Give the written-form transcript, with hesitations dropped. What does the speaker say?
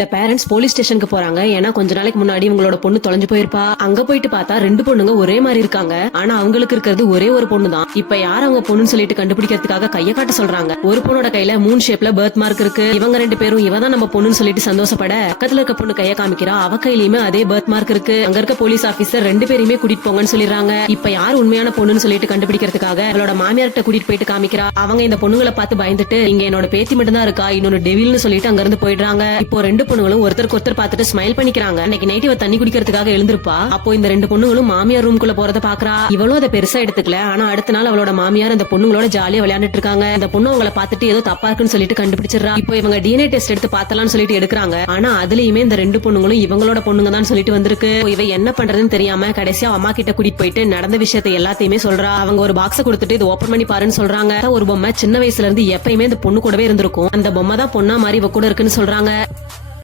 இந்த parents police ஸ்டேஷனுக்கு போறாங்க. ஏன்னா கொஞ்ச நாளைக்கு முன்னாடி உங்களோட பொண்ணு தொலைஞ்சு போயிருப்பா. அங்க போயிட்டு பார்த்தா 2 பொண்ணுங்க ஒரே மாதிரி இருக்காங்க. ஆனா அவங்களுக்கு இருக்கிறது ஒரே ஒரு பொண்ணு தான். இப்ப யார் அவங்க பொண்ணுன்னு சொல்லிட்டு கண்டுபிடிக்கிறதுக்காக கைய காட்ட சொல்றாங்க. ஒரு பொண்ணோட கையில மூன் ஷேப்ல பர்த் மார்க் இருக்கு. இவங்க 2 பேரும் இவதான் நம்ம பொண்ணுன்னு சொல்லிட்டு சந்தோஷப்பட பக்கத்துல இருக்க பொண்ணு கைய காமிக்கிறா. அவ கையிலயுமே அதே பர்த் மார்க் இருக்கு. அங்க இருக்க போலீஸ் ஆபீசர் 2 பேரையுமே கூட்டிட்டு போங்கன்னு சொல்லிடுறாங்க. இப்ப யார் உண்மையான பொண்ணுன்னு சொல்லிட்டு கண்டுபிடிக்கிறதுக்காக அவளோட மாமியார்கிட்ட கூட்டிட்டு போயிட்டு காமிக்கிறா. அவங்க இந்த பொண்ணுங்களை பார்த்து பயந்துட்டு இங்க என்னோட பேத்தி மட்டும் தான் இருக்கா, இன்னொரு டெவில்னு சொல்லிட்டு அங்க இருந்து போயிடுறாங்க. இப்போ 2 பொண்ணுங்களும் ஒருத்தருக்கு ஒருத்தர் பார்த்துட்டு ஸ்மைல் பண்ணிக்கிறாங்க. அன்னைக்கு நைட் இவ தண்ணி குடிக்கிறதுக்காக எழுந்திருப்பா. அப்போ இந்த 2 பொண்ணுங்களும் மாமியார் ரூம்குள்ள போறத பாக்குறா. இவளும் அதை பெருசா எடுத்துக்கல. ஆனா அடுத்த நாள் அவளோட மாமியார் அந்த பொண்ணுங்களோட ஜாலியா விளையாண்டுட்டு இருக்காங்க. இந்த பொண்ணு அவங்கள பார்த்துட்டு ஏதோ தப்பா இருக்குன்னு சொல்லிட்டு கண்டுபிடிச்சிடறா. இப்போ இவங்க டிஎன்ஏ டெஸ்ட் எடுத்து பார்த்தலாம்னு சொல்லிட்டு எடுக்கிறாங்க. ஆனா அதுலயுமே இந்த 2 பொண்ணுங்களும் இவங்களோட பொண்ணுங்க தான் சொல்லிட்டு வந்திருக்கு. இவ என்ன பண்றதுன்னு தெரியாம கடைசியா அம்மா கிட்ட கூட்டிட்டு போயிட்டு நடந்த விஷயத்தை எல்லாத்தையுமே சொல்றா. அவங்க ஒரு பாக்ஸ கொடுத்துட்டு இது ஓபன் பண்ணி பாருன்னு சொல்றாங்க. ஒரு பொம்மை சின்ன வயசுல இருந்து எப்பயுமே இந்த பொண்ணு கூடவே இருந்திருக்கும். அந்த பொம்மை தான் பொண்ணா மாதிரி இவ கூட இருக்குன்னு சொல்றாங்க.